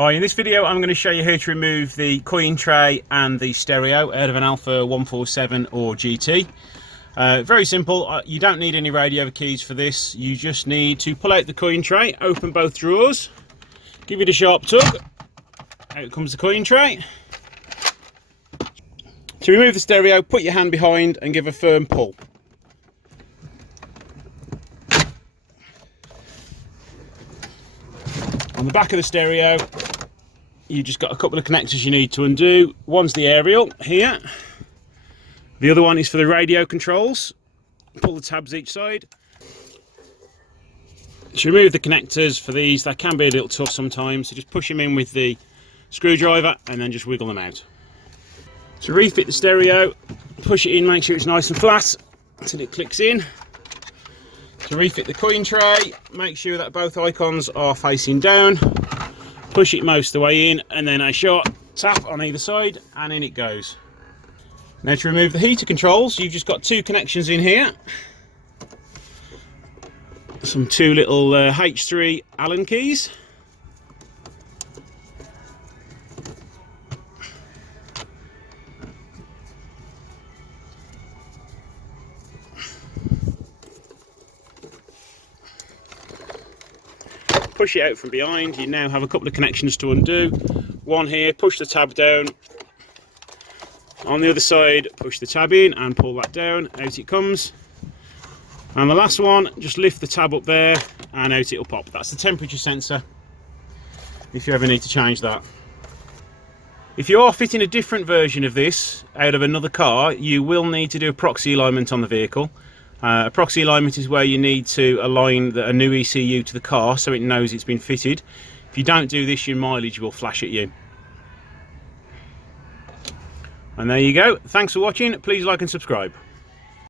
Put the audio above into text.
Hi, in this video I'm going to show you how to remove the coin tray and the stereo out of an Alfa 147 or GT. Very simple, you don't need any radio keys for this. You just need to pull out the coin tray, open both drawers, give it a sharp tug, out comes the coin tray. To remove the stereo, put your hand behind and give a firm pull. On the back of the stereo, you just got a couple of connectors you need to undo. One's the aerial here. The other one is for the radio controls. Pull the tabs each side. To remove the connectors for these, they can be a little tough sometimes, so just push them in with the screwdriver and then just wiggle them out. To refit the stereo, push it in, make sure it's nice and flat until it clicks in. To refit the coin tray, make sure that both icons are facing down. Push it most of the way in and then a short tap on either side and in it goes. Now to remove the heater controls, you've just got two connections in here. Some two little H3 Allen keys. Push it out from behind, you now have a couple of connections to undo. One here, push the tab down. On the other side, push the tab in and pull that down, out it comes. And the last one, just lift the tab up there and out it'll pop. That's the temperature sensor, if you ever need to change that. If you are fitting a different version of this out of another car, you will need to do a proxy alignment on the vehicle. A proxy alignment is where you need to align a new ECU to the car so it knows it's been fitted. If you don't do this, your mileage will flash at you. And there you go. Thanks for watching. Please like and subscribe.